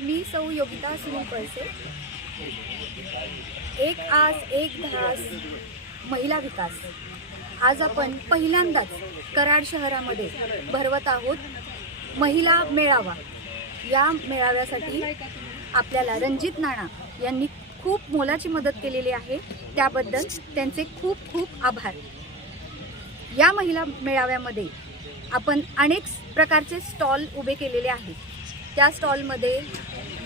मी सौ योगिता सुनील पळसे. एक आस एक धास महिला विकास. आज आपण पहिल्यांदाच कराड शहरामध्ये भरवत आहोत महिला मेळावा. या मेळाव्यासाठी आपल्याला रणजित नाणा यांनी खूप मोलाची मदत केलेली आहे. त्याबद्दल त्यांचे खूप खूप आभार. या महिला मेळाव्यामध्ये आपण अनेक प्रकारचे स्टॉल उभे केलेले आहेत. त्या स्टॉलमध्ये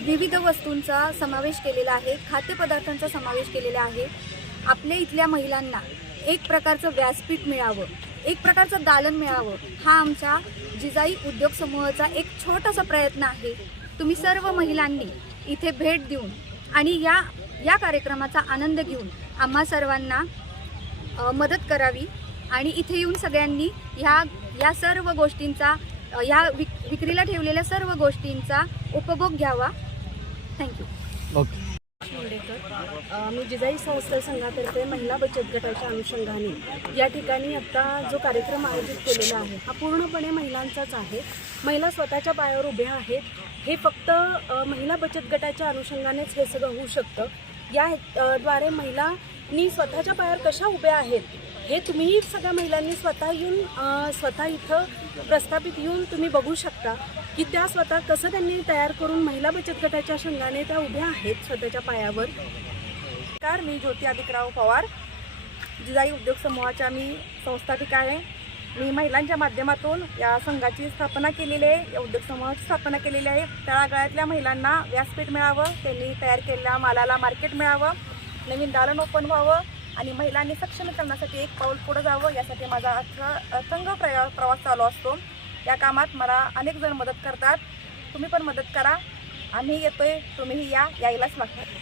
विविध वस्तूंचा समावेश केलेला आहे खाद्यपदार्थांचा समावेश केलेला आहे. आपल्या इथल्या महिलांना एक प्रकारचं व्यासपीठ मिळावं एक प्रकारचं दालन मिळावं हा आमच्या जिजाई उद्योग समूहाचा एक छोटासा प्रयत्न आहे. तुम्ही सर्व महिलांनी इथे भेट देऊन आणि या या कार्यक्रमाचा आनंद घेऊन आम्हा सर्वांना मदत करावी. आणि इथे येऊन सगळ्यांनी ह्या या सर्व गोष्टींचा अ, या विक विक्रीला ठेवलेल्या सर्व गोष्टींचा उपभोग घ्यावा. Thank you okay. अ, मी जिजाई संस्था संघातर्फे महिला बचत गटाच्या अनुषंगाने या ठिकाणी आता जो कार्यक्रम आयोजित केलेला आहे हा पूर्णपणे महिलांचाच आहे. महिला स्वतःच्या पायावर उभ्या आहेत. हे फक्त महिला बचत गटाच्या अनुषंगानेच हे सगळं होऊ शकतं. या द्वारे नी स्वतःच्या पायावर कशा उभ्या आहेत हे तुम्ही सगळ्या महिलांनी स्वतः येऊन स्वतः इथं प्रस्थापित येऊन तुम्ही बघू शकता की त्या स्वतः कसं त्यांनी तयार करून महिला बचत गटाच्या संघाने त्या उभ्या आहेत स्वतःच्या पायावर. कार मी ज्योती अधिकराव पवार. जिजाई उद्योग समूहाच्या मी संस्थापिका आहे मी महिलांच्या माध्यमातून या संघाची स्थापना केलेली आहे या उद्योग समूहाची स्थापना केलेली आहे. तळागाळातल्या महिलांना व्यासपीठ मिळावं त्यांनी तयार केलेल्या मालाला मार्केट मिळावं. नवीन दालन ओपन व्हावं आणि महिलांनी सक्षमीकरणासाठी एक पाऊल पुढं जावं यासाठी माझा अथवा अथंग प्रया प्रवास चालू असतो. या कामात मला अनेक जण मदत करतात. तुम्ही पण मदत करा. आम्ही येतोय. तुम्हीही या. यायलाच लागतात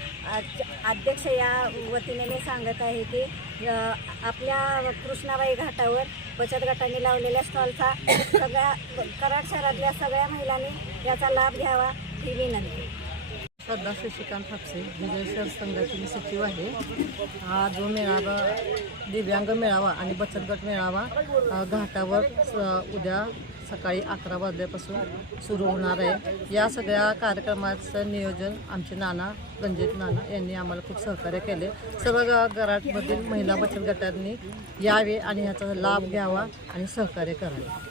अध्यक्ष या वतीने मी सांगत आहे की आपल्या कृष्णाबाई घाटावर बचत गटाने लावलेल्या स्टॉलचा सगळ्या कराड शहरातल्या सगळ्या महिलांनी याचा लाभ घ्यावा ही विनंती. श्रद्धा शशिकांत हापसे विजय शहर संघाची मी सचिव आहे. हा जो मेळावा दिव्यांग मेळावा आणि बचत गट मेळावा घाटावर उद्या सकाळी अकरा वाजल्यापासून सुरू होणार आहे. या सगळ्या कार्यक्रमाचं नियोजन आमचे नाना रणजित नाना यांनी आम्हाला खूप सहकार्य केले. सर्व घरामधील महिला बचत गटांनी यावे आणि ह्याचा लाभ घ्यावा आणि सहकार्य करावे.